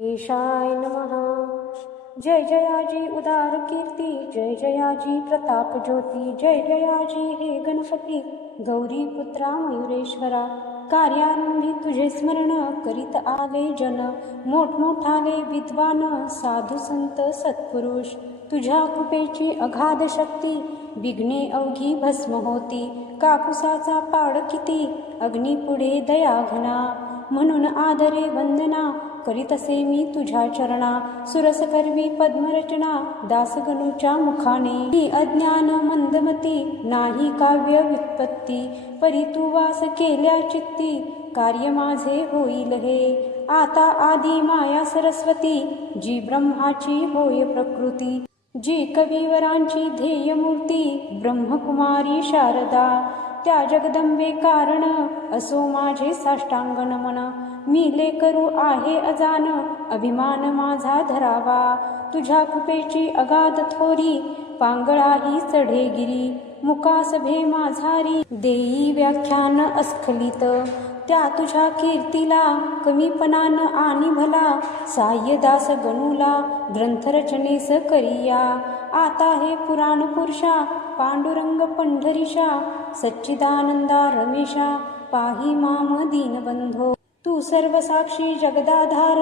ईशाय नमः। जय जयाजी उदार कीर्ती, जय जयाजी प्रताप ज्योती, जय जयाजी हे गणपती गौरी पुत्रा मयुरेश्वरा। कार्यारंभी तुझे स्मरण करीत आले जन, मोठमोठाले विद्वान साधू संत सत्पुरुष। तुझ्या कृपेची अगाध शक्ती, विघ्ने अवघी भस्म होती। कापुसाचा पाड किती, अग्नीपुढे दया घना। म्हणून आदरे वंदना करीतसे मी तुझ्या चरणा। सुरस करवी पद्मरचना, दासगणूच्या मुखाने। ही अज्ञान मंदमती, नाही काव्य व्युत्पत्ती। परी तू वास केल्या चित्ती, कार्य माझे होईल हे। आता आदी माया सरस्वती, जी ब्रह्माची होय प्रकृती। जी कविवरांची ध्येयमूर्ती, ब्रह्मकुमारी शारदा। त्या जगदंबे कारण, असो माझे साष्टांग नमन। मी लेकरू आहे अजान, अभिमान माझा धरावा। तुझ्या कृपेची अगाध थोरी, पांगळाही चढेगिरी। मुकासभे माझारी, देई व्याख्यान अस्खलित। त्या तुझ्या कीर्तीला कमीपणान आणि भला, साह्य दास गणूला ग्रंथरचनेस करिया। आता हे पुराण पुरुषा, पांडुरंग पंढरीशा, सच्चिदानंदा रमेशा, पाही माम दीनबंधो। तू सर्वसाक्षी जगदाधार,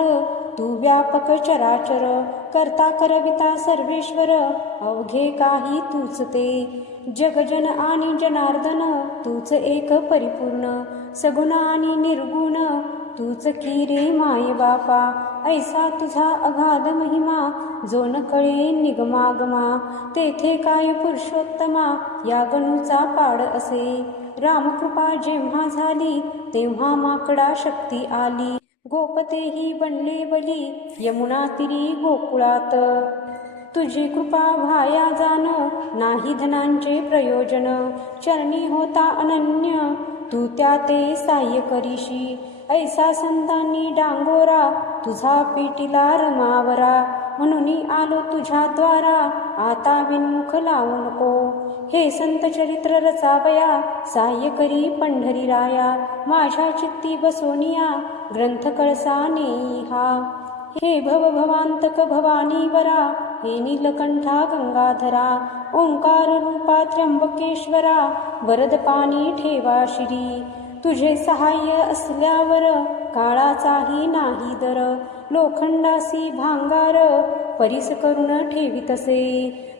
तू व्यापक चराचर। करता करविता सर्वेश्वर, अवघे काही तूच ते। जगजन आणि जनार्दन, तूच एक परिपूर्ण। सगुण आणि निर्गुण, तूच की रे माय बापा। ऐसा तुझा अगाध महिमा, जो न कळे निगमागमा। तेथे काय पुरुषोत्तमा, या गणूचा पाड असे। रामकृपा जेव्हा झाली, तेव्हा माकडा शक्ती आली। गोपतेही बनले बली, यमुना तीरी गोकुळात। तुझी कृपा व्हाया जान, नाही धनांचे प्रयोजन। चरणी होता अनन्य, तू त्या ते साह्य करीशी। ऐसा संतांनी डांगोरा, तुझा पेटीला रमावरा। म्हणून आलो तुझ्या द्वारा, आता विनमुख लावू नको। हे संत चरित्र रचावया, साह्य करी पंढरीराया। माझ्या चित्ती बसोनिया, ग्रंथ कळसा नेई हा। हे भवभवांतक भवानीवरा, हे नीलकंठा गंगाधरा। ओंकार रूपा त्र्यंबकेश्वरा, वरद पाणी ठेवा शिरी। तुझे सहाय्य असल्यावर, काळाचाही नाही दर। लोखंडासी भांगार, परीस करून ठेवितसे।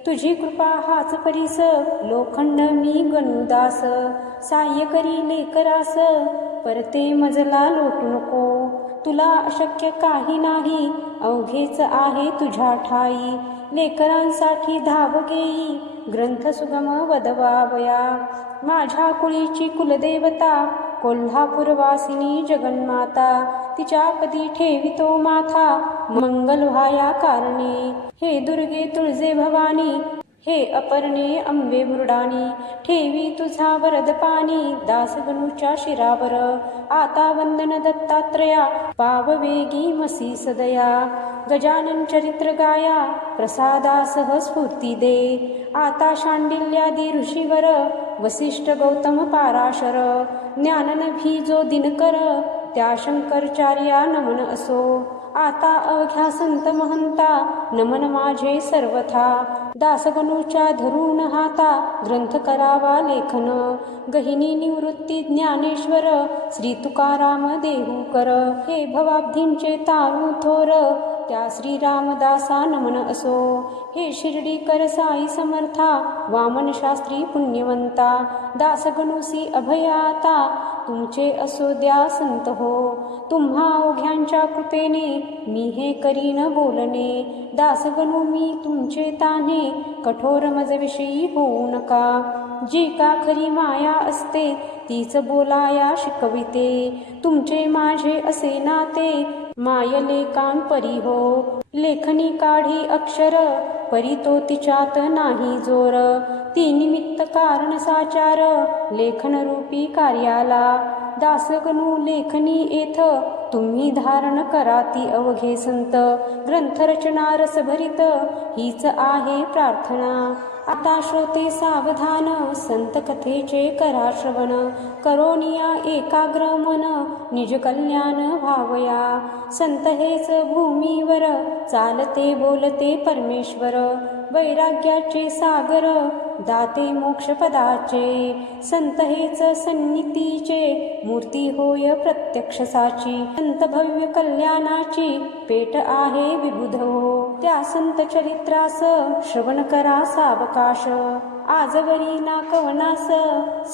तुझी कृपा हाच परीस, लोखंड मी गणुदास। साह्य करी लेकरास, परते मजला लोटू नको। तुला अशक्य काही नाही, अवघेच आहे तुझ्या ठाई। लेकरांसाठी धाव घेई, ग्रंथ सुगम वदवावया। माझ्या कुळीची कुलदेवता, कोल्हापूरवासिनी जगन्माता। तिच्या पदी ठेवितो माथा, मंगल व्हाया कारणे। हे दुर्गे तुळजे भवानी, हे अपर्णे अंबे मृडानी। ठेवी तुझा वरद पाणी, दासगणूच्या शिरावर। आता वंदन दत्तात्रया, पाववेगी मसी सदया। गजानन चरित्र गाया, प्रसादासह स्फूर्ती दे। आता शांडिल्यादी ऋषीवर, वसिष्ठ गौतम पाराशर। ज्ञाननभी जो दिनकर, त्या शंकरचार्या नमन असो। आता अवघ्या संत महंता, नमन माझे सर्वथा। दासगणूच्या धरून हाता, ग्रंथ करावा लेखन। गहिनी निवृत्ती ज्ञानेश्वर, श्री तुकाराम देहू कर। हे भवाब्धींचे तारू थोर, त्या श्री रामदासा नमन असो। हे शिर्डीकर साई समर्था, वामन शास्त्री पुण्यवंता। दासगणूसी अभयाता, तुमचे असो द्या संत हो। तुम्हा ओघ्यांच्या कृपेने, मी हे करीन बोलणे। दासगणू मी तुमचे तान्हे, कठोर मजविषयी होऊ नका। जी का खरी माया असते, तीच बोलाया शिकविते। तुमचे माझे असे नाते, माय लेकांपरी हो। लेखनी काढी अक्षर, परी तो तिच्यात नाही जोर। ती निमित्त कारण साचार, लेखन रूपी कार्याला। दासगणू लेखनी येथ तुम्ही धारण करा ती अवघे संत. ग्रंथरचना रसभरित हीच आहे प्रार्थना. आता श्रोते सावधान संत कथेचे करा श्रवण. करोनिया एकाग्र मन निज कल्याण भावया. संत हेच भूमीवर चालते बोलते परमेश्वर. वैराग्याचे सागर दाते मोक्षपदाचे. संत हेच सन्नितीचे मूर्ती होय प्रत्यक्ष साची. संत भव्य कल्याणाची पेट आहे विबुध हो. त्या संत चरित्रास श्रवण करा सावकाश. आजवरी ना कवनास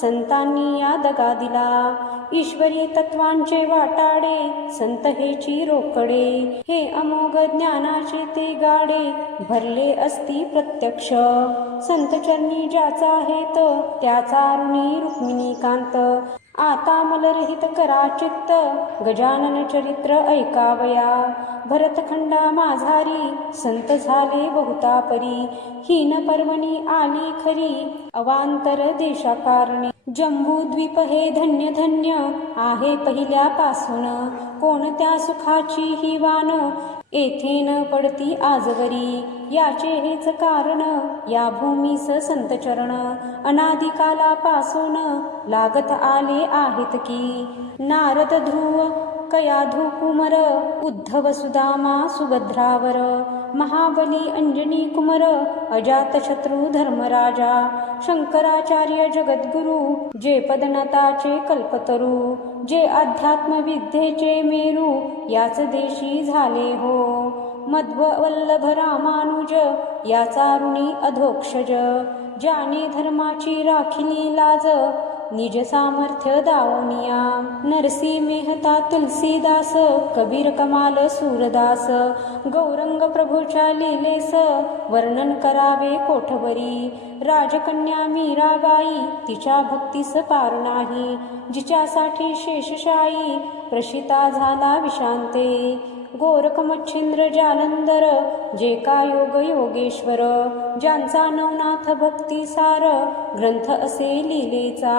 संतांनी या दगा दिला. ईश्वरी तत्वांचे वाटाडे संत हेची रोकडे. हे अमोघ ज्ञानाचे ते गाडे भरले असती प्रत्यक्ष. संत चरणी ज्याचा हेत त्याचा ऋणी रुक्मिणी कांत. आता मलरहित करा चित्त गजानन चरित्र ऐकावया. भरतखंडा माझारी संत झाले बहुता परी. हीन पर्वणी आली खरी अवांतर देशाकारणी. जम्बूद्वीप हे धन्य धन्य आहे पहिल्यापासून. कोणत्या सुखाची ही वान येथे न पडती आजवरी. याचे हेच कारण या भूमीस संत चरण. अनादिकालापासून लागत आले आहेत की. नारद ध्रुव कयाधू कुमर उद्धव सुदामा सुभद्रावर. महाबली अंजनी कुमर अजातशत्रू धर्मराजा. शंकराचार्य जगद्गुरु जे पदनताचे कल्पतरू. जे अध्यात्म विद्येचे मेरू याच देशी झाले हो. मध्ववल्लभ रामानुज याचा ऋणी अधोक्षज. ज्याने धर्माची राखिली लाज निज सामर्थ्य दावनिया. नरसी मेहता तुलसीदास कबीर कमाल सूरदास. गौरंग प्रभूच्या लीलेस वर्णन करावे कोठवरी. राजकन्या मीराबाई तिच्या भक्तीस पार नाही. जिच्यासाठी शेषशायी प्रशिता झाला विशांते. गोरख मच्छिंद्र जालंधर जे का योग योगेश्वर. ज्यांचा नवनाथ भक्तिसार ग्रंथ असे लीलेचा.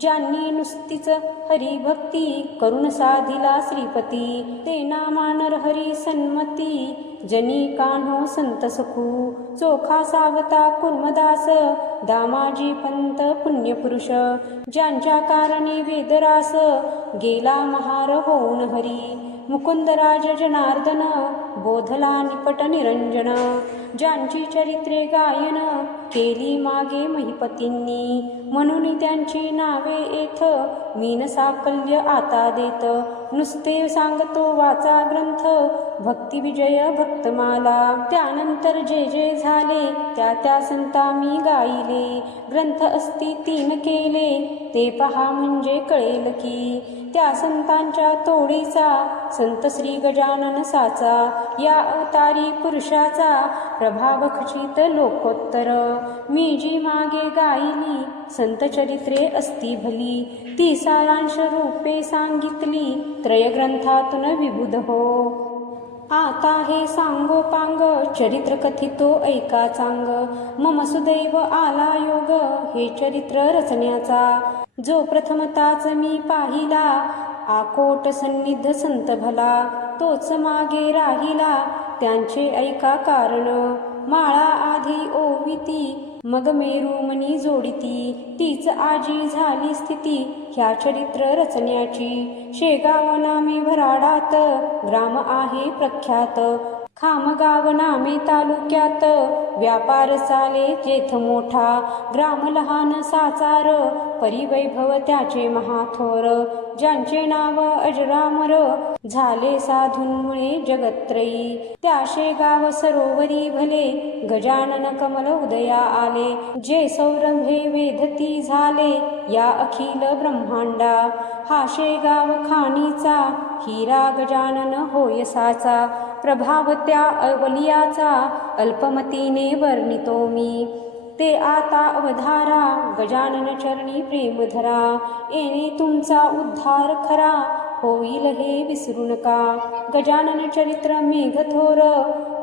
ज्यांनी नुसतीच हरिभक्ती करून साधिला श्रीपती. ते नामा नरहरी सन्मती जनी कान्हो संत सखू. चोखा सावता कुर्मदास दामाजी पंत पुण्यपुरुष. ज्यांच्या कारणी वेदरास गेला महार होऊन हरी. मुकुंदराज जनार्दन बोधला निपट निरंजन. ज्यांची चरित्रे गायन केली मागे महिपतींनी. म्हणून त्यांची नावे येथ मीन साकल्य आता देत. नुसते सांगतो वाचा ग्रंथ भक्ती विजय भक्तमाला. त्यानंतर जे जे झाले त्या त्या संता मी गाईले. ग्रंथ असती 3 केले ते पहा म्हणजे कळेल की. त्या संतांच्या तोडीचा संत श्री गजानन साचा. या अवतारी पुरुषाचा प्रभाव खचित लोकोत्तर. मी जी मागे गायली संत चरित्रे असती भली. ती सारांश रूपे सांगितली त्रयग्रंथातून विबुध हो. आता हे सांगोपांग चरित्र कथितो ऐका चांग. मम सुदैव आला योग हे चरित्र रचण्याचा. जो प्रथमताच मी पाहिला आकोट सन्निध संत भला. तोच मागे राहिला त्यांचे ऐका कारण. माळा आधी ओविती मग मेरुमणी जोडिती. तीच आजी झाली स्थिती ह्या चरित्र रचण्याची. शेगाव नामे भराडात ग्राम आहे प्रख्यात. खामगाव नामे तालुक्यात व्यापार चाले जेथ मोठा. ग्राम लहान साचार परिवैभव त्याचे महाथोर. ज्यांचे नाव अजरामर झाले साधूंमुळे जगत्त्रयी. त्या शेगाव सरोवरी भले गजानन कमल उदया आले. जे सौरभे वेधती झाले या अखिल ब्रह्मांडा. हा शेगाव खाणीचा हिरा गजानन होय साचा. प्रभाव त्या अवलियाचा अल्पमतीने वर्णितो मी. ते आता अवधारा गजानन चरणी प्रेम धरा. येणे तुमचा उद्धार खरा होईल हे विसरू नका. गजानन चरित्र मेघथोर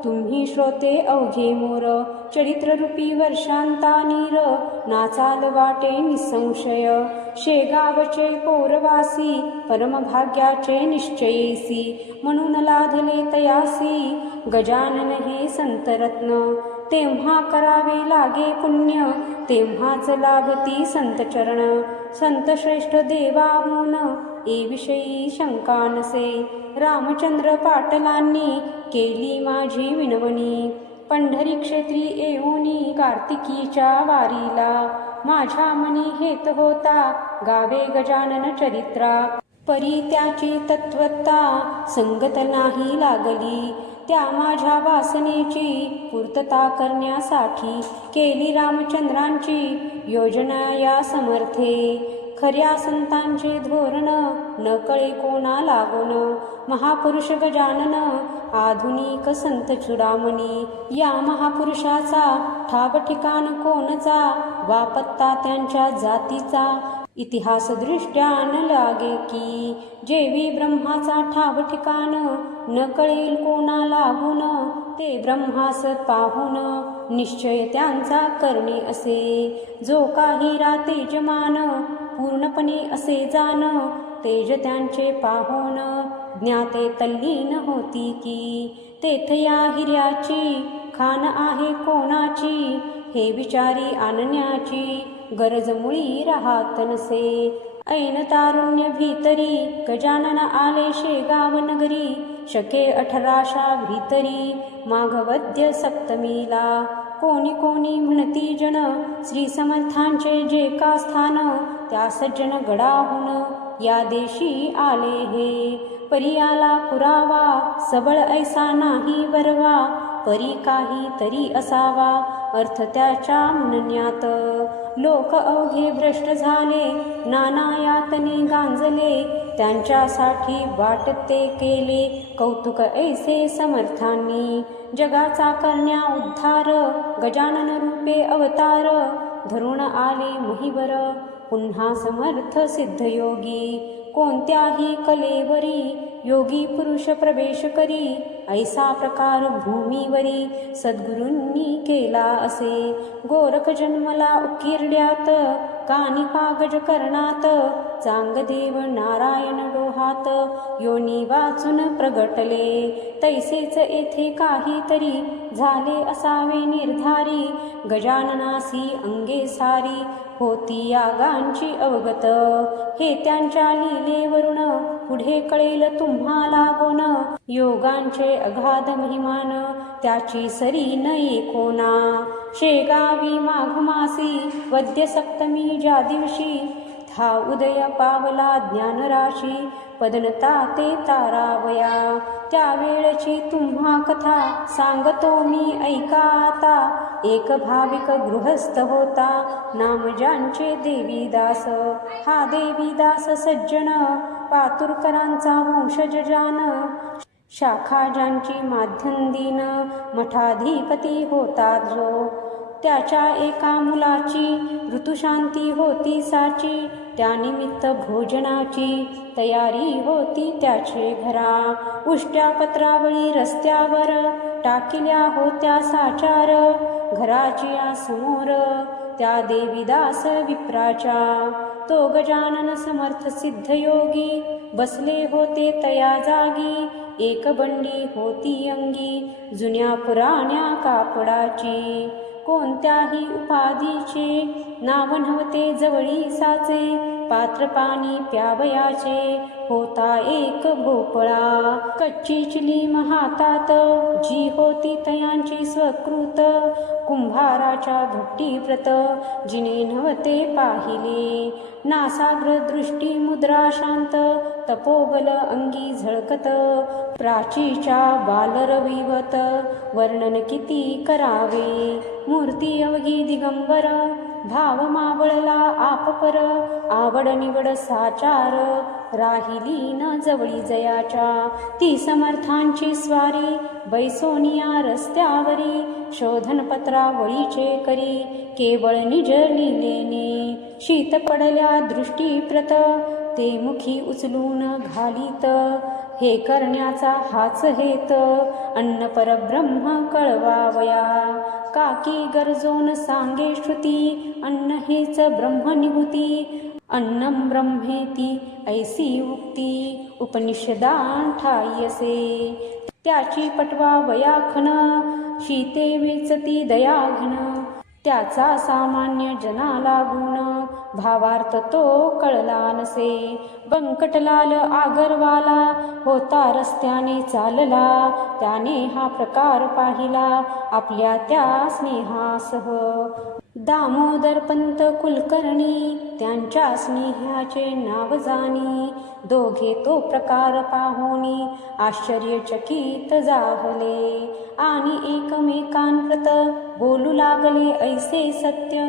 तुम्ही श्रोते अवघे मोर. चरित्ररूपी वर्षांता नीर नाचाल वाटे निसंशय. शेगावचे पौरवासी परमभाग्याचे निश्चयेसी. म्हणून लाधले तयासी गजानन हे संतरत्न. तेव्हा करावे लागे पुण्य तेव्हाच लाभती संतचरण. संतश्रेष्ठ देवाहून ए विषयी शंका नसे. रामचंद्र पाटलांनी केली माझी विनवणी. पंढरी क्षेत्री येऊनी कार्तिकीच्या वारीला. माझ्या मनी हेत होता गावे गजानन चरित्रा. परी त्याची तत्वता संगत नाही लागली. त्या माझ्या वासनेची पूर्तता करण्यासाठी केली रामचंद्रांची योजना या समर्थे. खऱ्या संतांचे धोरण न कळे कोणा लागून. महापुरुष गजानन आधुनिक संत चुडामणी. या महापुरुषाचा ठाव ठिकाण कोणचा वा पत्ता त्यांच्या जातीचा इतिहास दृष्ट्या न लागे की. जेवी ब्रह्माचा ठाव ठिकाण न कळेल कोणा लागून. ते ब्रह्मास पाहून निश्चय त्यांचा करणे असे. जो काही तेजमान पूर्णपणे असे जाण. तेज त्यांचे पाहून ज्ञाते तल्लीन होती की. तेथ या हिऱ्याची खान आहे कोणाची हे विचारी आणण्याची गरज मुळी राहत नसे. ऐन तारुण्य भीतरी गजानन आले शेगाव नगरी. शके 18 भीतरी माघवद्य सप्तमीला. कोणी कोणी म्हणती जन श्री समर्थांचे जे का स्थान. त्या सज्जन गडाहून या देशी आले हे. परी आला पुरावा सबळ ऐसा नाही बरवा. परी काही तरी असावा अर्थ त्याच्या म्हणण्यात. लोक अवघे भ्रष्ट झाले नाना यातने गांजले. त्यांच्यासाठी वाट ते केले कौतुक ऐसे समर्थांनी. जगाचा करण्या उद्धार गजानन रूपे अवतार. धरून आले महिवर पुन्हा समर्थ सिद्धयोगी. कोणत्याही कलेवरी योगी पुरुष प्रवेश करी. ऐसा प्रकार भूमीवरी सद्गुरूंनी केला असे. गोरख जन्मला उकिरड्यात कानी कागज करणात. चांगदेव नारायण डोहात योनी वाचून प्रगटले. तैसेच येथे काहीतरी झाले असावे निर्धारी. गजाननासी अंगे सारी होती यागांची अवगत. हे त्यांच्या लीलेवरून पुढे कळेल तुम्हाला गुण. योगांचे अगाध महिमान त्याची सरी नये कोणा. शेगावी माघ मासी वद्य सप्तमी ज्या दिवशी. था उदय पावला ज्ञानराशी पदनता ते तारावया. त्यावेळची तुम्हा कथा सांगतो मी ऐका आता. एक भाविक गृहस्थ होता नाम ज्यांचे देवीदास. हा देवीदास सज्जन पातुरकरांचा वंशज जान. शाखा ज्यांची माध्यंदीन मठाधिपती होता जो. त्याच्या एका मुलाची ऋतुशांती होती साची. त्यानिमित्त भोजनाची तयारी होती त्याचे घरा. उष्ट्या पत्रावळी रस्त्यावर टाकिल्या होत्या साचार. घराच्या समोर त्या देवीदास विप्राच्या. तो गजानन समर्थ सिद्धयोगी बसले होते तया जागी. एक बंडी होती अंगी जुन्या पुराण्या कापडाची. कोणत्याही उपाधीचे नाव नव्हते जवळी साचे. पात्र पाणी प्यावयाचे होता एक भोपळा. कच्ची चिलीम हातात जी होती तयांची स्वकृत. कुंभाराच्या भट्टी व्रत जिने नव्हते पाहिले. नासाग्र दृष्टी मुद्रा शांत तपोबल अंगी झळकत. प्राचीच्या बालरविवत वर्णन किती करावे. मूर्ती अवघी दिगंबर भाव मावळला आपपर. आवड निवड साचार राहिली न जवळी जयाच्या. ती समर्थांची स्वारी बैसोनिया रस्त्यावरी. शोधन पत्रावळीचे करी केवळ निज लिलेने. शीत पडल्या दृष्टीप्रत ते मुखी उचलून घालीत, हे करण्याचा हाच हेत, अन्न परब्रह्म कळवावया. काकी गरजोन सांगे श्रुती, अन्न हेच ब्रह्मनिभूती, अन्नम ब्रह्मेती ऐसी उक्ती, उपनिषदां ठाई असे. त्याची पटवा वयाखन, शीते वेचती दयाघन, त्याचा सामान्य जना गुण, भावार्थ तो कळला नसे. बंकटलाल आगरवाला होता रस्त्याने चालला, त्याने हा प्रकार पाहिला आपल्या त्या स्नेहासह. दामोदर पंत कुलकर्णी त्यांच्या स्नेहाचे नाव जाणी, दोघे तो प्रकार पाहोनी आश्चर्यचकित जाहले, आणि एकमेकांप्रत बोलू लागले ऐसे सत्य,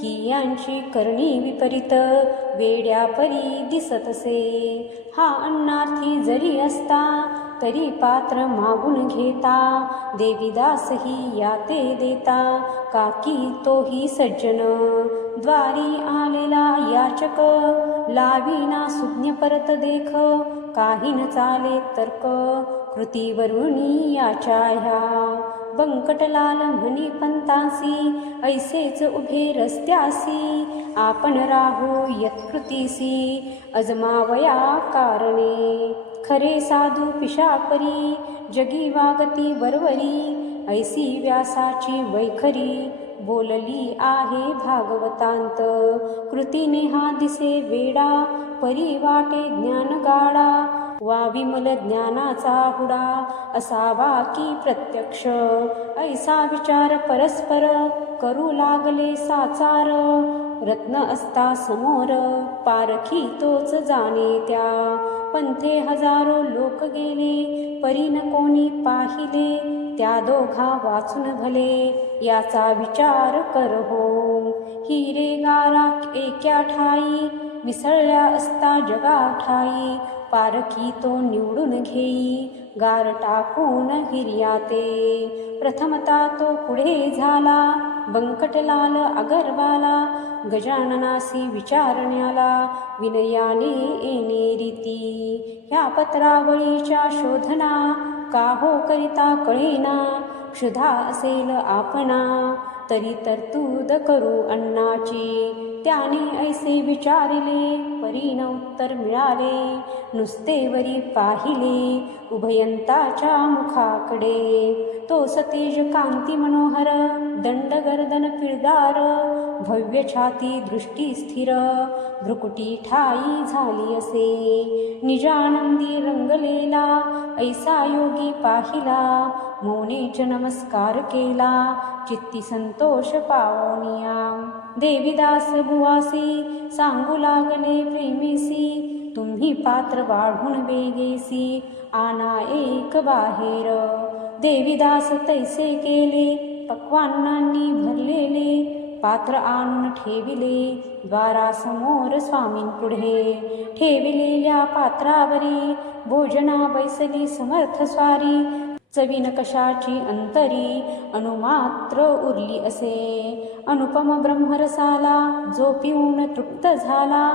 की यांची करणी विपरीत वेड्यापरी दिसतसे. हा अन्नार्थी जरी असता, तरी पात्र मागून घेता, देवीदासही याते देता, काकी तोही सज्जन. द्वारी आलेला याचक, लाविना सुज्ञ परत देख, काही न चाले तर्क, कृतीवरुणी याच्या ह्या. बंकटलाल म्हणी पंतासी, ऐसेच उभे रस्त्यासी, आपण राहू यत्कृतीसी, अजमावया कारणे. खरे साधू पिशापरी, जगी वागती वरवरी, ऐसी व्यासाची वैखरी, बोलली आहे भागवतांत. कृतीने हा दिसे वेडा, परी वाटे ज्ञान गाडा, वा विमल ज्ञानाचा हुडा, असावा की प्रत्यक्ष. ऐसा विचार परस्पर, करू लागले साचार, रत्न असता समोर, पारखी तोच जाणे त्या. पंथे हजारो लोक गेले, परी न कोणी पाहिले, त्या दोघा वाचून भले, याचा विचार कर हो. हिरे गारा एक्या ठाई, मिसळल्या असता जगा ठाई, पारखी तो निवडून घेई, गार टाकून हिर्याते. प्रथमता तो पुढे झाला, बंकटलाल अगरवाला, गजाननासी विचारण्याला, विनयाने येणे रीती. ह्या पत्रावळीच्या शोधना, का हो करिता कळेना, क्षुधा असेल आपणा, तरी तरतूद करू अन्नाची. त्याने ऐसे विचारिले, परीन उत्तर मिळाले, नुसते वरी पाहिले, उभयंताच्या मुखाकडे. तो सतेज कांती मनोहर, दंड गर्दन पिळदार, भव्य छाती दृष्टी स्थिर, भ्रुकुटी ठाई झाली असे. निजानंदी रंगलेला, ऐसा योगी पाहिला, मौनेच नमस्कार केला, चित्ती संतोष पावनिया. देवीदास बुवासी, सांगू लागले प्रेमेसी, तुम्ही पात्र वाढून वेगेसी, आना एक बाहेर. देवीदास तैसे केले, पक्वान्नांनी भरलेले, पात्र आणून ठेविले, द्वारासमोर स्वामींपुढे. ठेविलेल्या पात्रावरी, भोजना बैसली समर्थ स्वारी, चवीन कशाची अंतरी, अनुमात्र उरली असे. अनुपम ब्रह्मरसाला, जो पिऊन तृप्त झाला,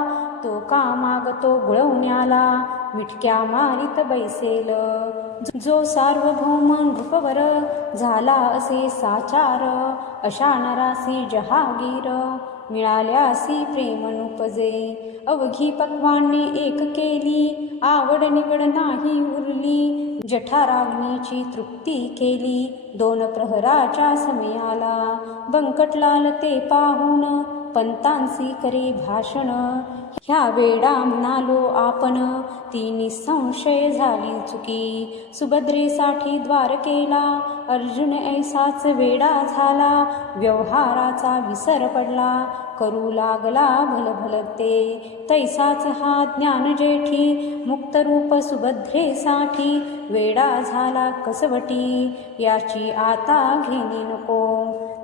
तो का मागतो गुळवण्याला, मिटक्या मारित बैसेल. जो सार्वभौम नृपवर, झाला असे साचार, अशा नरासी जहागीर, मिळाल्यासी प्रेम नुपजे. अवघी पक्वाने एक केली, आवड निवड नाही उरली, जठाराग्नीची तृप्ती केली, दोन प्रहराच्या समयाला. बंकटलाल ते पाहून, पंतांसी करे भाषण, ह्या वेडा म्हणालो आपण, ती निसंशय झाली चुकी. सुभद्रेसाठी द्वार केला, अर्जुन ऐसाच वेडा झाला, व्यवहाराचा विसर पडला, करू लागला भलभलते. तैसाच हा ज्ञान जेठी, मुक्तरूप सुभद्रेसाठी, वेडा झाला कसवटी, याची आता घेणी नको.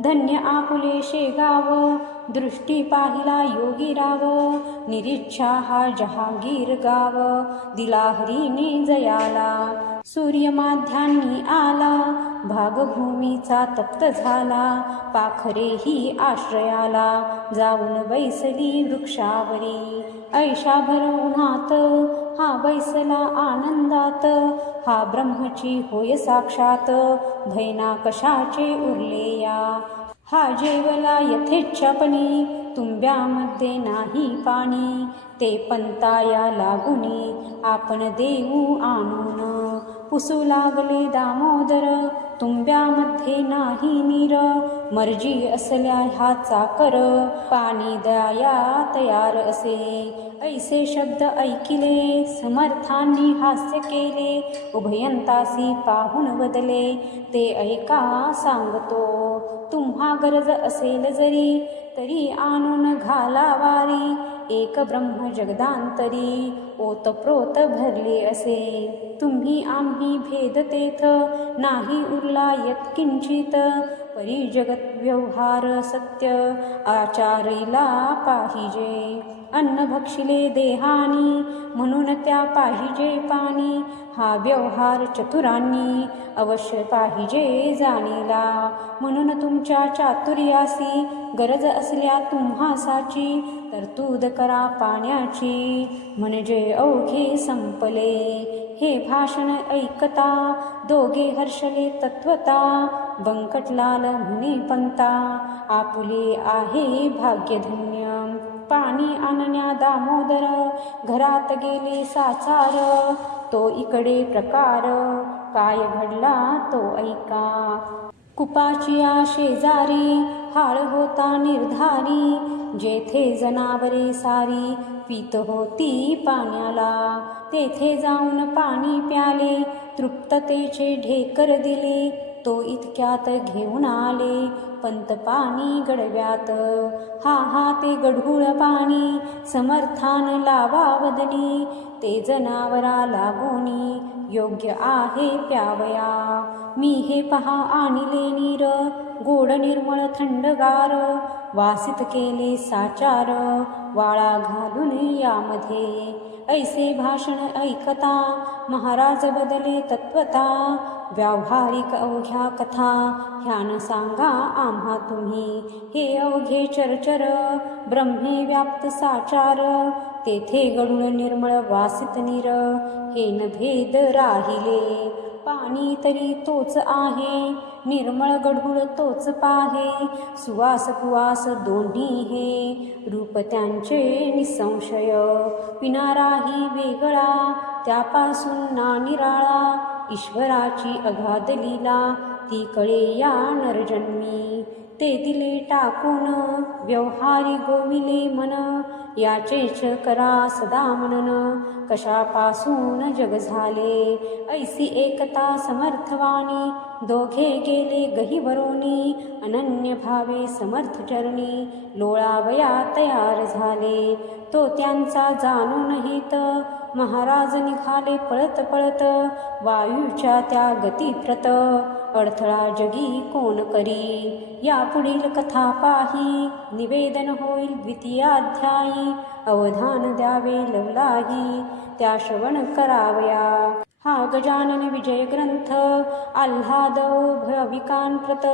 धन्य आपुले शेगाव, दृष्टी पाहिला योगी राव, निरीच्छा हा जहागीर गाव, दिला हरीने जयाला. सूर्य माध्यांनी आला, भागभूमीचा तप्त झाला, पाखरेही आश्रयाला, जाऊन बैसली वृक्षावरी. ऐशा भर उन्हात हा बैसला आनंदात, हा ब्रह्मची होय साक्षात, भैना कशाचे उरले या. हा जेवला यथेच्छापणी, तुंब्यामध्ये नाही पाणी, ते पंताया लागुनी, आपण देऊ आणून. पुसू लागले दामोदर, तुंब्यामध्ये नाही नीर, मर्जी असल्या ह्याचा कर, पाणी द्याया तयार असे. ऐसे शब्द ऐकिले, समर्थांनी हास्य केले, उभयंतासी पाहून बदले, ते ऐका सांगतो. तुम्हा गरज असेल जरी, तरी आणून घाला वारी, एक ब्रह्म जगदांतरी, ओतप्रोत भरले असे. तुम्ही आम्ही भेद तेथ, नाही उरला यत्किंचित, परी जगत व्यवहार सत्य, आचारीला पाहिजे. अन्न भक्षिले देहानी, म्हणून त्या पाहिजे पाणी, हा व्यवहार चतुरांनी, अवश्य पाहिजे जाणीला. म्हणून तुमच्या चातुर्यासी, गरज असल्या तुम्हासाची, तरतूद करा पाण्याची, म्हणजे अवघे संपले. हे भाषण ऐकता, दोघे हर्षले तत्वता, बंकटलाल म्हणे पंता, आपुले आहे भाग्यधन्य. पाणी आणण्या दामोदर, घरात गेले साचार, तो इकडे प्रकार, काय घडला तो ऐका. कुपाचिया शेजारी, हाळ होता निर्धारी, जेथे जनावरे सारी, पीत होती पाण्याला, तेथे जाऊन पाणी प्याले, तृप्ततेचे ढेकर दिले, तो इतक्यात घेऊन आले, पंत पाणी गडव्यात. हा ते गढूळ पाणी, समर्थान लावा वदनी, ते जनावरा लागोनी, योग्य आहे प्यावया. मी हे पहा आणिले नीर, गोड निर्मळ थंडगार, वासित केले साचार, वाळा घालून यामध्ये. ऐसे भाषण ऐकता, महाराज बदले तत्वता, व्यावहारिक अवघ्या कथा, ह्यान सांगा आम्हा तुम्ही. हे अवघे चरचर, ब्रह्मे व्याप्त साचार, तेथे गढूळ निर्मळ वासित नीर, हे न भेद राहिले. पाणी तरी तोच आहे, निर्मळ गढूळ तोच पाहे, सुवास कुवास दोन्ही हे, रूप त्यांचे निसंशय. पिणाराही वेगळा, त्यापासून ना निराळा, ईश्वराची अगाध लीला, ती कळे या नरजन्मी. ते दिले टाकून, व्यवहारी गोविले मन, याचेच करा सदा मनन, कशापासून जग झाले. ऐसी एकता समर्थवानी, दोघे गेले गहिवरोनी, अनन्य भावे समर्थ चरणी, लोळावया तयार झाले. तो त्यांचा जाणून हेत, महाराज निघाले पळत पळत, वायूच्या त्या गतिप्रत, अडथळा जगी कोण करी. या पुढील कथा पाही, निवेदन होईल द्वितीयाध्यायी, अवधान द्यावे लवलाही, त्या श्रवण करावया. हा गजानन विजय ग्रंथ, आल्हादो भाविकांप्रत,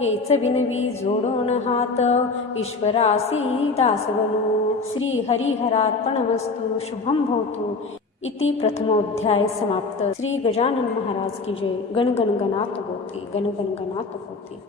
हेच विनवी जोडून हात, ईश्वरासी दासवनू. श्री हरिहरार्पणमस्तु. शुभम भवतु. इति प्रथमोध्याय समाप्त. श्री गजानन महाराज की जय. गण गण गणात होती. गण गण गणात होती.